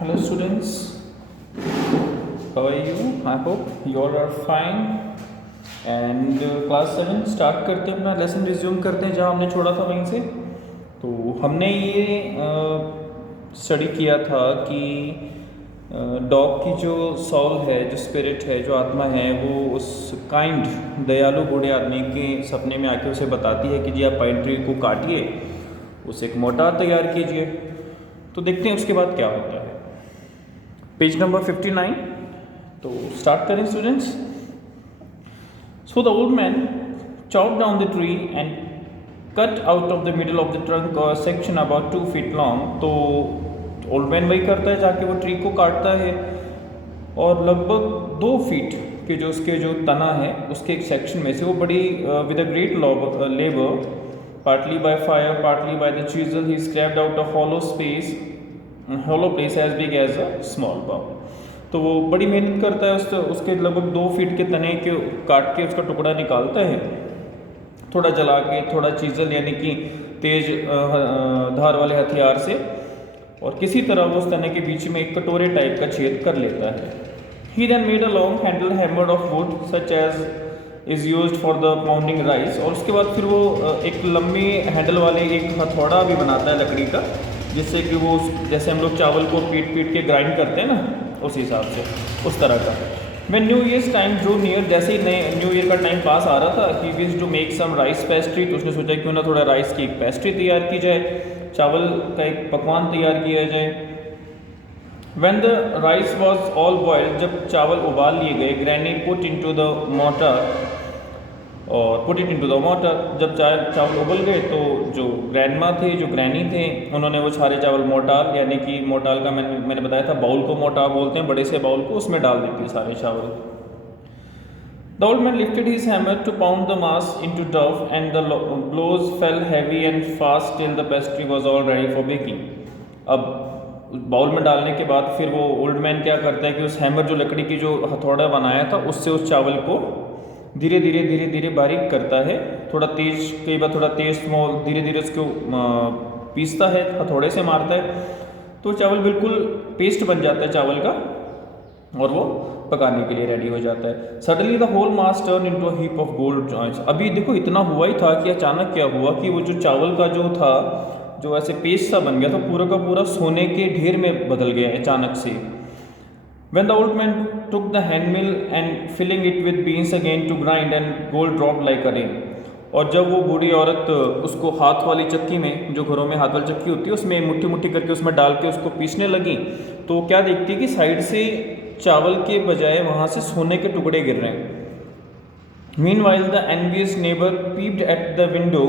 Hello students, how are you? I hope you all are fine. And class 7 start करते हैं, अपना lesson resume करते हैं जहाँ हमने छोड़ा था वहीं से। तो हमने ये स्टडी किया था कि डॉग की जो सॉल है, जो स्पिरिट है, जो आत्मा है, वो उस काइंड दयालु बूढ़े आदमी के सपने में आके उसे बताती है कि जी आप पाइन ट्री को काटिए, उसे एक मोटार तैयार कीजिए। तो देखते हैं उसके बाद क्या होता है। Page number 59। तो स्टार्ट करें students. So the old man chopped down the tree and cut out of the middle of the trunk a section about 2 feet long। तो ओल्ड मैन वही करता है, जाके वो ट्री को काटता है और लगभग 2 फीट के जो उसके जो तना है उसके एक सेक्शन में से वो बड़ी with a great labour partly by fire partly by the chisel he scraped out a hollow place as big as a small bowl। तो वो बड़ी मेहनत करता है, उसके लगभग 2 फीट के तने के काट के उसका टुकड़ा निकालता है, थोड़ा जला के, थोड़ा चीज़ल यानी कि तेज धार वाले हथियार से, और किसी तरह वो उस तने के बीच में एक कटोरे टाइप का छेद कर लेता है। He then made a long handle hammer of wood such as is used for the pounding rice. और उसके बाद फिर वो एक लंबी हैंडल वाले एक हथौड़ा भी बनाता है लकड़ी का, जिससे कि वो जैसे हम लोग चावल को पीट पीट के ग्राइंड करते हैं ना, उस हिसाब से, उस तरह का। मैं new years time drew near, जैसे ही नए न्यू ईयर का टाइम पास आ रहा था, he wish to make some rice pastry. तो उसने सोचा क्यों ना थोड़ा राइस की एक पेस्ट्री तैयार की जाए, चावल का एक पकवान तैयार किया जाए। When the rice was all boiled, जब चावल उबाल लिए गए, granny put into the mortar और put it into the mortar. जब चावल उबल गए तो जो ग्रैंडमा थे, जो ग्रैनी थे, उन्होंने वो सारे चावल मोटाल, यानी कि मोटाल का मैंने बताया था, बाउल को मोटाल बोलते हैं, बड़े से बाउल को, उसमें डाल देते हैं सारे चावल। The old man lifted his hammer to pound the mass into dough and the blows fell heavy and fast till the pastry was all ready for baking। अब बाउल में डालने के बाद फिर वो ओल्ड मैन क्या करता है कि उस हैमर, जो लकड़ी की जो हथौड़ा बनाया था, उससे उस चावल को धीरे धीरे बारीक करता है, थोड़ा तेज, कई बार थोड़ा तेज स्मॉल, धीरे धीरे उसको पीसता है, हथौड़े से मारता है, तो चावल बिल्कुल पेस्ट बन जाता है चावल का, और वो पकाने के लिए रेडी हो जाता है। Suddenly the whole mass turn into a heap of gold joints. अभी देखो इतना हुआ ही था कि अचानक क्या हुआ कि वो जो चावल का जो था, जो ऐसे पेस्ट सा बन गया था, पूरा का पूरा सोने के ढेर में बदल गया अचानक से। When the old man took the hand mill and filling it with beans again to grind and gold dropped like a rain। और जब वो बूढ़ी औरत उसको हाथ वाली चक्की में, जो घरों में हाथ वाली चक्की होती है, उसमें मुट्ठी मुट्ठी करके उसमें डाल के उसको पीसने लगी, तो क्या देखती है कि साइड से चावल के बजाय वहाँ से सोने के टुकड़े गिर रहे हैं। Meanwhile the envious neighbor peeped at the window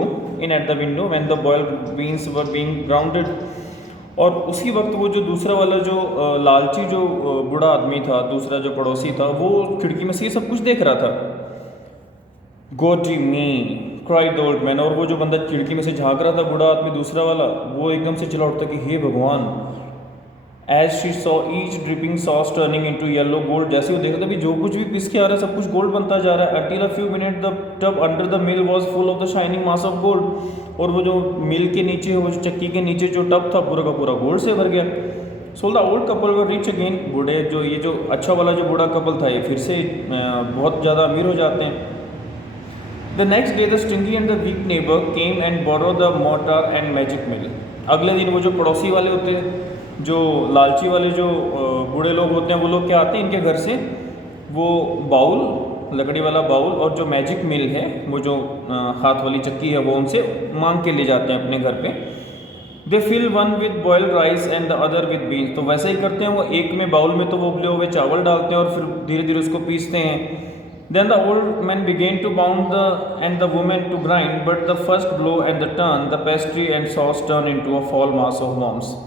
when the boiled beans were being grounded। और उसी वक्त वो जो दूसरा वाला जो लालची जो बूढ़ा आदमी था, दूसरा जो पड़ोसी था, वो खिड़की में से ये सब कुछ देख रहा था। गोटी मी क्राइड द ओल्ड मैन। और वो जो बंदा खिड़की में से झांक रहा था, बूढ़ा आदमी दूसरा वाला, वो एकदम से चिल्ला उठता कि हे भगवान। As she saw each dripping sauce turning into yellow gold. जैसे वो देख रहा था कि जो कुछ भी पिस के आ रहा है सब कुछ गोल्ड बनता जा रहा है। Until a few minute the tub under the mill was full of the shining mass of gold. और वो जो मिल के नीचे, वो जो चक्की के नीचे जो टब था, पूरा का पूरा गोल्ड से भर गया। सो the old couple were rich again. बूढ़े जो ये जो अच्छा वाला जो बूढ़ा कपल था, ये फिर से बहुत ज़्यादा अमीर हो जाते हैं। The next day the stingy and the weak neighbour came and borrow the mortar and magic mill. अगले दिन वो जो पड़ोसी वाले होते हैं, जो लालची वाले जो बूढ़े लोग होते हैं, वो लोग क्या आते हैं इनके घर से, वो बाउल, लकड़ी वाला बाउल, और जो मैजिक मिल है, वो जो हाथ वाली चक्की है, वो उनसे मांग के ले जाते हैं अपने घर पे। They fill one with boiled rice and the other with beans. तो वैसे ही करते हैं वो, एक में बाउल में तो वो उबले हुए चावल डालते हैं और फिर धीरे धीरे उसको पीसते हैं। Then the old man began to pound and the woman to grind, but the first blow and the turn, the pastry and sauce turn into a fall mass of worms।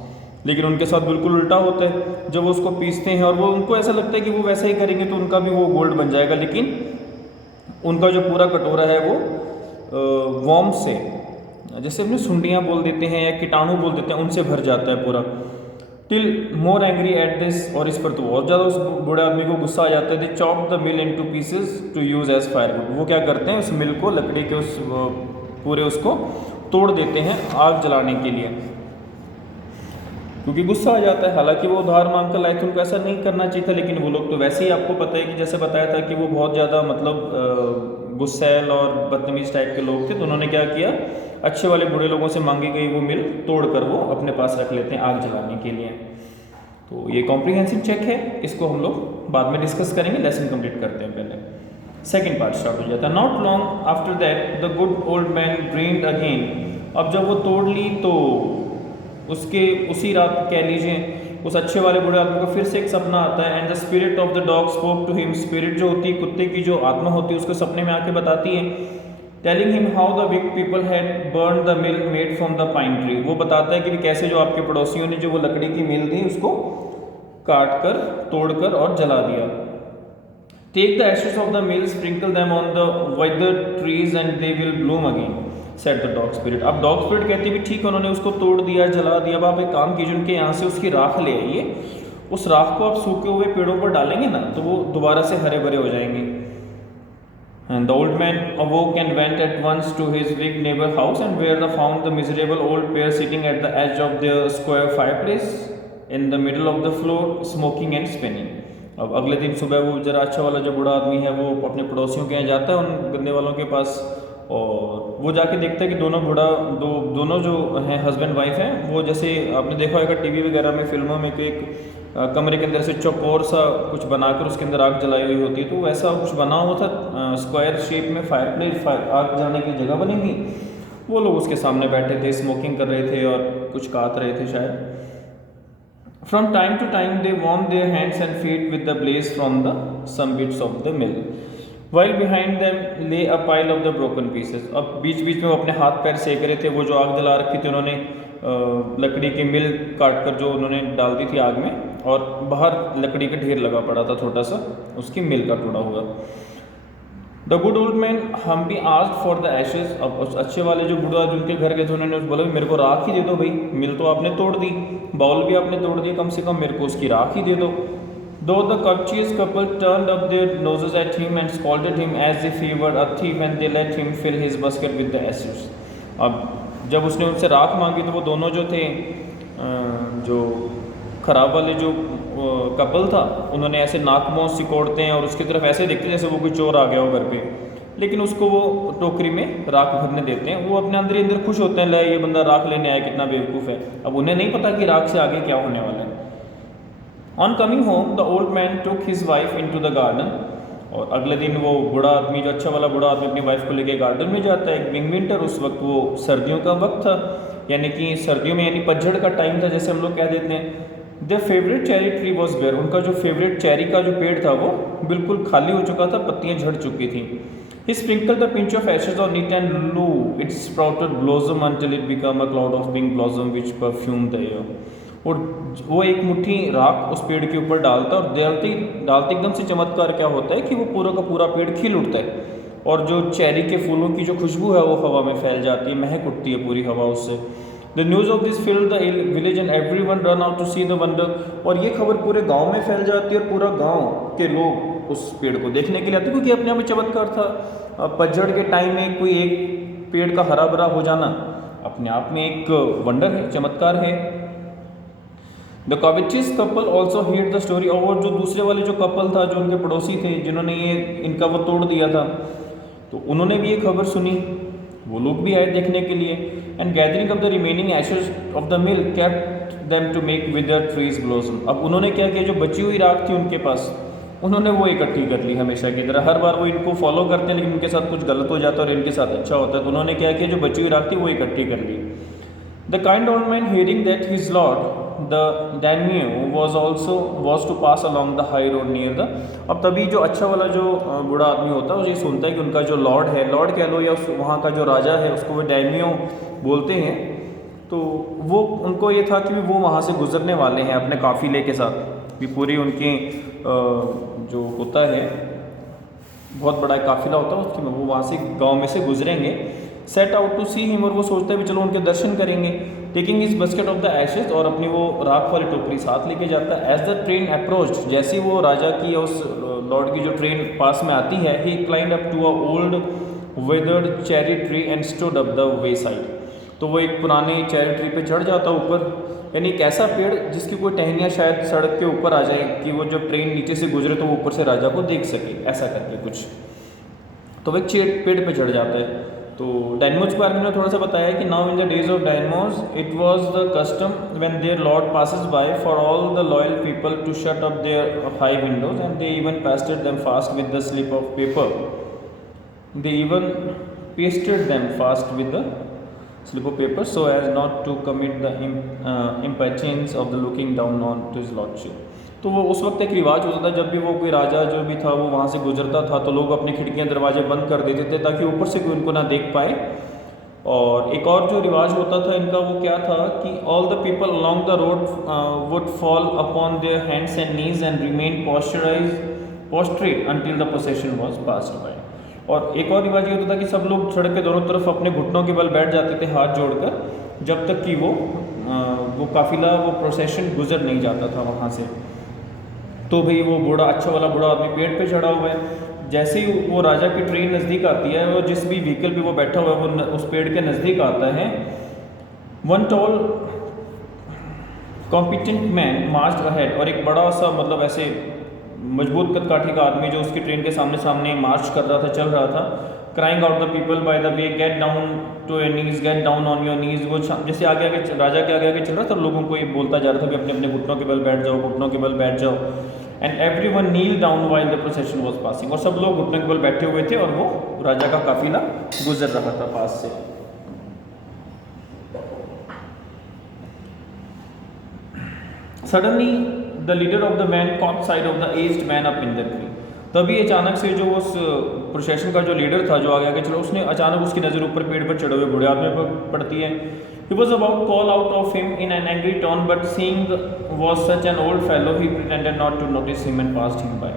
लेकिन उनके साथ बिल्कुल उल्टा होता है। जब वो उसको पीसते हैं और वो उनको ऐसा लगता है कि वो वैसा ही करेंगे तो उनका भी वो गोल्ड बन जाएगा, लेकिन उनका जो पूरा कटोरा है वो वॉर्म्स से, जैसे अपने सुंडियाँ बोल देते हैं या कीटाणु बोल देते हैं, उनसे भर जाता है पूरा। Till more angry at this. और इस पर तो और ज़्यादा उस बूढ़े आदमी को गुस्सा आ जाता है। They chop the mill into pieces to use as firewood. वो क्या करते हैं, उस मिल को, लकड़ी के उस पूरे उसको तोड़ देते हैं आग जलाने के लिए। क्योंकि गुस्सा आ जाता है। हालांकि वो उधार मांग कर लाए थे, उनको ऐसा नहीं करना चाहिए था, लेकिन वो लोग तो वैसे ही, आपको पता है कि जैसे बताया था कि वो बहुत ज़्यादा मतलब गुस्सैल और बदतमीज़ टाइप के लोग थे। तो उन्होंने क्या किया, अच्छे वाले बुरे लोगों से मांगी गई वो मिल तोड़ कर वो अपने पास रख लेते हैं आग जलाने के लिए। तो ये कॉम्प्रिहेंसिव चेक है, इसको हम लोग बाद में डिस्कस करेंगे, लेसन कंप्लीट करते हैं पहले। सेकेंड पार्ट स्टार्ट हो जाता है। Not long after that the good old man dreamed again. अब जब वो तोड़ ली तो उसके उसी रात कह लीजिए उस अच्छे वाले बूढ़े आदमी को फिर से एक सपना आता है। And the spirit of the dog spoke to him. Spirit जो होती है, कुत्ते की जो आत्मा होती है, उसको सपने में आके बताती है, telling him how the wick people had burn the mill made from the pine tree. वो बताता है कि कैसे जो आपके पड़ोसियों ने जो वो लकड़ी की मिल थी उसको काट कर, तोड़ कर और जला दिया। Take the ashes of the mill, sprinkle them on the withered trees and they will bloom again, said the dog spirit. अब डॉग स्पिरिट कहती है भी ठीक है, उन्होंने उसको तोड़ दिया, जला दिया, अब आप एक काम कीजिए, उनके यहाँ से उसकी राख ले आइए, उस राख को आप सूखे हुए पेड़ों पर डालेंगे ना तो वो दोबारा से हरे भरे हो जाएंगे। And the old man awoke and went at once to his big neighbor house, and where they found the miserable old pair sitting at the edge of their square fireplace in the middle of the floor, smoking and spinning. अब अगले दिन सुबह वो जरा अच्छा वाला जो बूढ़ा आदमी है वो अपने पड़ोसियों के यहाँ जाता है, उन गन्ने वालों के पास, और वो जाके देखता है कि दोनों जो हैं हस्बैंड वाइफ हैं, वो जैसे आपने देखा होगा टीवी वगैरह में, फिल्मों में, कि एक कमरे के अंदर से चौकोर सा कुछ बनाकर उसके अंदर आग जलाई हुई होती है, तो वैसा कुछ बना हुआ था स्क्वायर शेप में, फायरप्लेस, आग जलाने की जगह बनी हुई। वो लोग उसके सामने बैठे थे, स्मोकिंग कर रहे थे और कुछ काट रहे थे शायद। From time to time they warm their hands and feet with the blaze from the some bits of the mill, while behind them lay a pile of the broken pieces. अब बीच बीच में वो अपने हाथ पैर सेक रहे थे, वो जो आग जला रखी थी उन्होंने लकड़ी की मिल काट कर जो उन्होंने डाल दी थी आग में, और बाहर लकड़ी का ढेर लगा पड़ा था छोटा सा, उसकी मिल का टुकड़ा हुआ। द गुड ओल्ड मैन हम भी आस्क्ड फॉर द एशेज। अब उस अच्छे वाले जो बूढ़ा जिनके घर गए थे उन्होंने बोला मेरे को राख ही दे दो भाई, मिल तो आपने तोड़ दी, बाउल भी आपने तोड़ दिया, कम से कम मेरे को उसकी राख ही दे दो। Though the courteous couple turned up their noses at him and scolded him as if he were a thief, and they let him fill his basket with the ashes. अब जब उसने उनसे राख मांगी तो वो दोनों जो थे, जो खराब वाले जो कपल था, उन्होंने ऐसे नाक मुँह सिकोड़ते हैं और उसकी तरफ ऐसे देखते जैसे वो कोई चोर आ गया हो घर पे, लेकिन उसको वो टोकरी में राख भरने देते हैं। वो अपने अंदर ही अंदर खुश होते हैं, ले ये बंदा राख लेने आया, कितना बेवकूफ़ है। अब उन्हें नहीं पता कि राख से आगे क्या होने वाला है। On coming home the old man took his wife into the garden. और अगले दिन वो बूढ़ा आदमी, जो अच्छा वाला बूढ़ा आदमी, अपनी वाइफ को लेके गार्डन में जाता है। बिंग विंटर, उस वक्त वो सर्दियों का वक्त था, यानी कि सर्दियों में यानी पतझड़ का टाइम था जैसे हम लोग कह देते हैं। The favourite cherry tree was bare. उनका जो फेवरेट चेरी का जो पेड़ था वो बिल्कुल खाली हो चुका था, पत्तियाँ झड़ चुकी थी। He sprinkle the pinch of ashes on it and lo it sprouted blossom until it become a cloud of pink blossom which perfume the air. और वो एक मुट्ठी राख उस पेड़ के ऊपर डालता, और डालते एकदम से चमत्कार क्या होता है कि वो पूरा का पूरा पेड़ खिल उठता है, और जो चेरी के फूलों की जो खुशबू है वो हवा में फैल जाती है, महक उठती है पूरी हवा उससे। The news of this filled the village and everyone run out to see the wonder. और ये खबर पूरे गाँव में फैल जाती है, और पूरा गाँव के लोग उस पेड़ को देखने के लिए आते, क्योंकि अपने आप में चमत्कार था। पतझड़ के टाइम में कोई एक पेड़ का हरा भरा हो जाना अपने आप में एक वंडर है, चमत्कार है। The covetous couple also heard the story. और जो दूसरे वाले जो कपल था, जो उनके पड़ोसी थे, जिन्होंने ये इनका वो तोड़ दिया था, तो उन्होंने भी ये खबर सुनी, वो लोग भी आए देखने के लिए। And gathering of the remaining ashes of the mill kept them to make wither trees blossom. अब उन्होंने क्या किया, जो बची हुई राख थी उनके पास, उन्होंने वो इकट्ठी कर ली हमेशा की तरह। हर बार वो इनको फॉलो करते हैं, लेकिन उनके साथ कुछ गलत हो जाता है और इनके साथ अच्छा होता है, तो उन्होंने क्या किया, जो बची हुई राख थी वो इकट्ठी कर ली। The kind old man hearing that his lord the daimyo was to pass along the high road near the। अब तभी जो अच्छा वाला जो बूढ़ा आदमी होता है वो ये सुनता है कि उनका जो लॉर्ड है, लॉर्ड कह लो या वहाँ का जो राजा है, उसको वो daimyo बोलते हैं। तो वो उनको ये था कि वो वहाँ से गुजरने वाले हैं अपने काफिले के साथ, भी पूरी उनकी जो होता है बहुत बड़ा काफिला होता है उसकी, वो वहाँ से गाँव में से गुजरेंगे। Set out to see him, और वो सोचता है भी चलो उनके दर्शन करेंगे। Taking is basket of the ashes, और अपनी वो राख वाली टोकरी साथ लेके जाता है। एज द ट्रेन अप्रोच, जैसे वो राजा की उस लॉर्ड की जो ट्रेन पास में आती है, he climbed up to a old withered cherry tree and stood up the way side. तो वो एक पुराने चेरी ट्री पे चढ़ जाता ऊपर, यानी एक ऐसा पेड़ जिसकी कोई टहनियाँ शायद सड़क के ऊपर आ जाए कि वो जब ट्रेन नीचे से गुजरे तो वो ऊपर से राजा को देख सके, ऐसा करके कुछ। तो वो एक पेड़ पे चढ़ जाता है। तो डायनमोस के बारे में थोड़ा सा बताया कि now in the days of daimyos it was the custom when their lord passes by for all the loyal people to shut up their high windows and they even pasted them fast with the slip of paper. They even pasted them fast with the slip of paper so as not to commit the impertinence of the looking down on to his lordship। तो वो उस वक्त एक रिवाज होता था, जब भी वो कोई राजा जो भी था वो वहाँ से गुजरता था तो लोग अपनी खिड़कियाँ दरवाजे बंद कर देते थे ताकि ऊपर से कोई उनको ना देख पाए। और एक और जो रिवाज होता था इनका वो क्या था कि all the people along the road would fall upon their hands and knees and remain prostrate until the procession was passed by. और एक और रिवाज ये होता था कि सब लोग सड़क के दोनों तरफ अपने घुटनों के बल बैठ जाते थे हाथ जोड़कर, जब तक कि वो काफिला वो प्रोसेशन गुजर नहीं जाता था वहाँ से। तो भाई वो बूढ़ा अच्छा वाला बूढ़ा आदमी पेड़ पे चढ़ा हुआ है, जैसे ही वो राजा की ट्रेन नज़दीक आती है और जिस भी व्हीकल पे वो बैठा हुआ है वो उस पेड़ के नज़दीक आता है। One tall competent man marched ahead, और एक बड़ा सा मतलब ऐसे मजबूत कदकाठी का आदमी जो उसकी ट्रेन के सामने सामने मार्च कर रहा था, चल रहा था, crying out the people by the way get down to your knees, get down on your knees. वो जैसे आगे आगे राजा के आगे आगे चल रहा था, लोगों को ये बोलता जा रहा था कि अपने अपने घुटनों के बल बैठ जाओ, घुटनों के बल बैठ जाओ। And everyone kneel down while the procession was passing, और सब लोग घुटनों के बल बैठे हुए थे और वो राजा का काफिला गुजर रहा था पास से। Suddenly the leader of the man caught side of the aged man up in the tree. तभी अचानक से जो उस प्रोसेशन का जो लीडर था जो आगे आगे चला, उसने अचानक उसकी नज़र ऊपर पेड़ पर चढ़े हुए बूढ़े आदमी पर पड़ती है। He was about to call out of him in an angry tone, but seeing was such an old fellow, he pretended not to notice him and passed him by।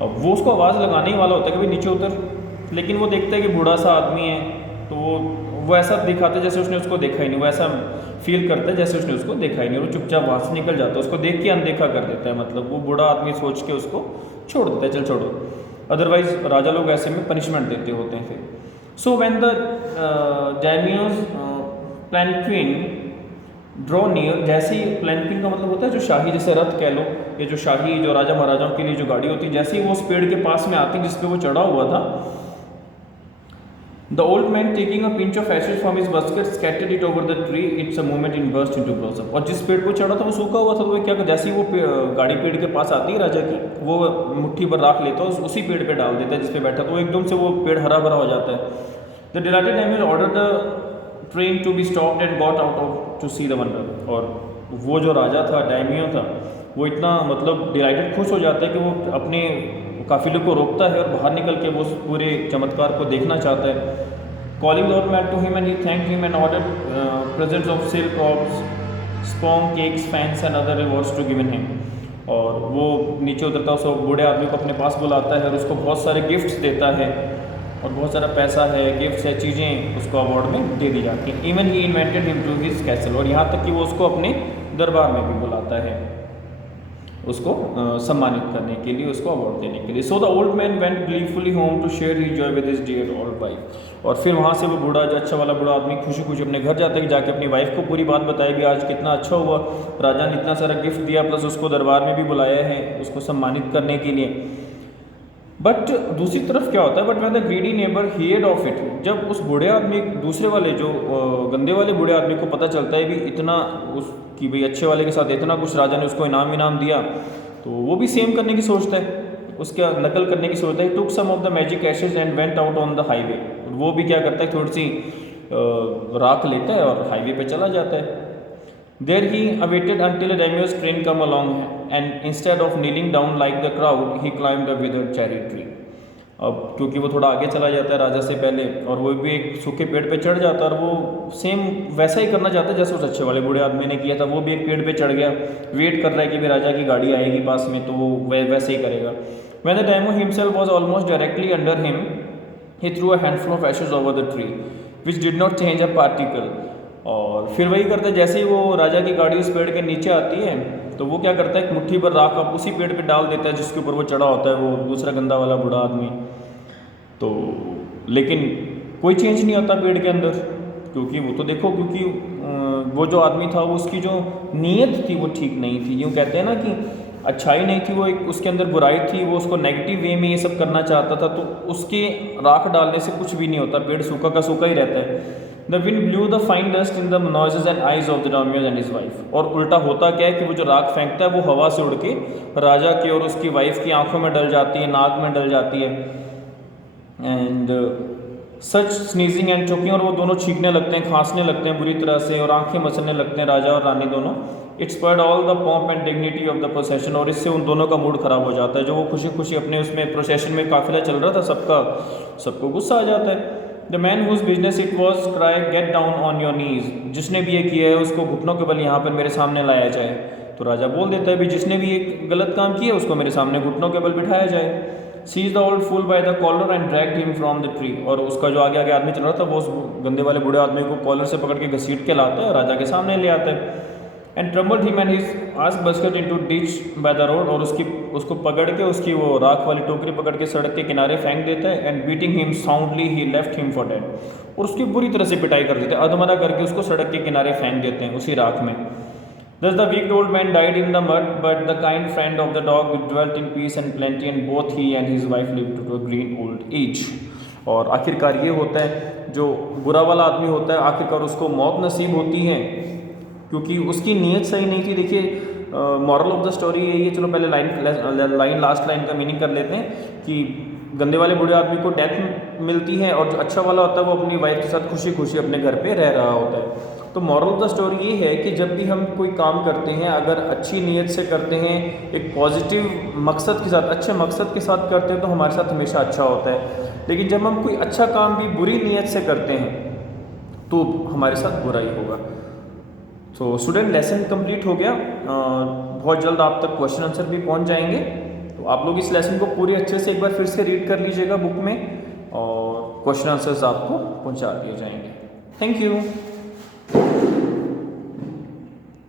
अब वो उसको आवाज़ लगाने ही वाला होता है कि भाई नीचे उतर, लेकिन वो देखता है कि बूढ़ा सा आदमी है, तो वो ऐसा दिखाता है जैसे उसने उसको देखा ही नहीं, वो ऐसा फील करता है जैसे उसने उसको देखा ही नहीं, वो चुपचाप वहाँ से निकल जाता है, उसको देख के अनदेखा कर देता है, मतलब वो बूढ़ा आदमी सोच के उसको छोड़ देता है, चल छोड़ो। अदरवाइज राजा लोग ऐसे में पनिशमेंट देते होते हैं फिर। So when the daimyo's palanquin draw near, जैसे ही palanquin का मतलब होता है जो शाही, जैसे रथ कह लो, ये जो शाही जो राजा महाराजाओं के लिए जो गाड़ी होती है, जैसे ही वो उस पेड़ के पास में आती है जिस पे वो चढ़ा हुआ था, the old man taking a pinch of ashes from his basket scattered it over the tree, it's a moment in burst into blossom। और जिस पेड़ को चढ़ा था वो सूखा हुआ था, तो वो क्या, जैसे ही वो गाड़ी पेड़ के पास आती है राजा की, वो मुट्ठी भर राख लेता है उसी पेड़ पे डाल देता है जिस पे बैठा, तो एकदम से वो पेड़ हरा भरा हो जाता है। The dilated daimyo ordered the train to be stopped and got out of to see the wonder। और वो जो राजा था, डायमियो था, वो इतना मतलब डिलाइटेड खुश हो जाता है कि वो अपने काफिले को रोकता है और बाहर निकल के वो पूरे चमत्कार को देखना चाहता है। Calling the old man to him and he thanked him and ordered presents of silk crops, sponge, cakes, fans and other rewards to given him. और वो नीचे उतरता है, उस बूढ़े आदमी को अपने पास बुलाता है और उसको बहुत सारे गिफ्ट्स देता है, और बहुत सारा पैसा है, गिफ्ट्स है, चीज़ें उसको अवार्ड में दे दी जाती हैं। Even he invented him to his castle, और यहाँ तक कि वो उसको अपने दरबार में भी बुलाता है उसको सम्मानित करने के लिए, उसको अवार्ड देने के लिए। So the old man went gleefully home to share his joy with his dear old wife. और फिर वहाँ से वो बूढ़ा जो अच्छा वाला बूढ़ा आदमी खुशी खुशी अपने घर जाता है, जाके अपनी वाइफ को पूरी बात बताए भी आज कितना अच्छा हुआ, राजा ने इतना सारा गिफ्ट दिया, प्लस उसको दरबार में भी बुलाया है उसको सम्मानित करने के लिए। बट दूसरी तरफ क्या होता है, but when the greedy neighbour heard of it, जब उस बूढ़े आदमी दूसरे वाले जो गंदे वाले बूढ़े आदमी को पता चलता है भी इतना कि भाई अच्छे वाले के साथ इतना कुछ राजा ने उसको इनाम दिया, तो वो भी सेम करने की सोचता है, उसका नकल करने की सोचता है। Took some of the magic ashes and went out on the highway, वो भी क्या करता है, थोड़ी सी राख लेता है और हाईवे पे चला जाता है। There he awaited until a daimyo's train come along, and instead of kneeling down like the crowd, he climbed a withered cherry tree। अब क्योंकि वो थोड़ा आगे चला जाता है राजा से पहले, और वो भी एक सूखे पेड़ पे चढ़ जाता है, और वो सेम वैसा ही करना चाहता है जैसे उस अच्छे वाले बूढ़े आदमी ने किया था। वो भी एक पेड़ पे चढ़ गया, वेट कर रहा है कि भाई राजा की गाड़ी आएगी पास में, तो वो वैसे ही करेगा। When the daimyo himself was almost directly under him, he threw a handful of ashes over the tree, which did not change a particle। और फिर वही करता है, जैसे ही वो राजा की गाड़ी उस पेड़ के नीचे आती है, तो वो क्या करता है, एक मुट्ठी भर राख अब उसी पेड़ पे डाल देता है जिसके ऊपर वो चढ़ा होता है, वो दूसरा गंदा वाला बूढ़ा आदमी। तो लेकिन कोई चेंज नहीं होता पेड़ के अंदर, क्योंकि वो तो देखो, क्योंकि वो जो आदमी था वो उसकी जो नीयत थी वो ठीक नहीं थी। यूँ कहते हैं ना कि अच्छाई नहीं थी, वो एक उसके अंदर बुराई थी, वो उसको नेगेटिव वे में ये सब करना चाहता था। तो उसके राख डालने से कुछ भी नहीं होता, पेड़ सूखा का सूखा ही रहता है। The wind blew the fine dust in the noses and eyes of the daimyo and his wife. और उल्टा होता क्या है कि वो जो राख फेंकता है वो हवा से उड़ के राजा की और उसकी वाइफ की आंखों में डल जाती है, नाक में डल जाती है। And such sneezing and choking, और वो दोनों छींकने लगते हैं, खांसने लगते हैं बुरी तरह से, और आंखें मसलने लगते हैं, राजा और रानी दोनों। It's spoiled all the pomp and dignity of the procession, और इससे उन दोनों का मूड खराब हो जाता है। जो वो खुशी खुशी अपने उसमें प्रोसेशन में काफिला चल रहा था सबका, सबको गुस्सा आ जाता है। The man whose business it was cry get down on your knees, जिसने भी ये किया है उसको घुटनों के बल यहाँ पर मेरे सामने लाया जाए। तो राजा बोल देता है भी जिसने भी एक गलत काम किया उसको मेरे सामने घुटनों के बल बिठाया जाए। Seize the old fool by the collar and dragged him from the tree, और उसका जो आगे आगे आदमी चल रहा था वो उस गंदे वाले बूढ़े आदमी को कॉलर से पकड़ के घसीट के लाता है और राजा के सामने ले आता है। And trembled him and his ask basket into ditch by the road, और उसको पकड़ के उसकी वो राख वाली टोकरी पकड़ के सड़क के किनारे फेंक देता है। And beating him soundly he left him for dead, और उसकी बुरी तरह से पिटाई कर देते हैं, अधमरा करके उसको सड़क के किनारे फेंक देते हैं उसी राख में। Thus the wicked old man died in the mud, but the kind friend of the dog dwelt in peace and plenty, and both he and his wife lived to a green old age. और आखिरकार ये होता है, जो बुरा वाला आदमी होता है आखिरकार उसको मौत नसीब होती है, क्योंकि उसकी नीयत सही नहीं थी। देखिए मॉरल ऑफ द स्टोरी यही है। चलो पहले लास्ट लाइन का मीनिंग कर लेते हैं कि गंदे वाले बूढ़े आदमी को डेथ मिलती है, और जो अच्छा वाला होता है वो अपनी वाइफ के साथ खुशी खुशी अपने घर पे रह रहा होता है। तो मॉरल ऑफ द स्टोरी ये है कि जब भी हम कोई काम करते हैं, अगर अच्छी नीयत से करते हैं, एक पॉजिटिव मकसद के साथ, अच्छे मकसद के साथ करते हैं, तो हमारे साथ हमेशा अच्छा होता है। लेकिन जब हम कोई अच्छा काम भी बुरी नीयत से करते हैं तो हमारे साथ बुरा ही होगा। तो स्टूडेंट लेसन कंप्लीट हो गया। बहुत जल्द आप तक क्वेश्चन आंसर भी पहुंच जाएंगे। तो आप लोग इस लेसन को पूरी अच्छे से एक बार फिर से रीड कर लीजिएगा बुक में, और क्वेश्चन आंसर्स आपको पहुंचा दिए जाएंगे। Thank you.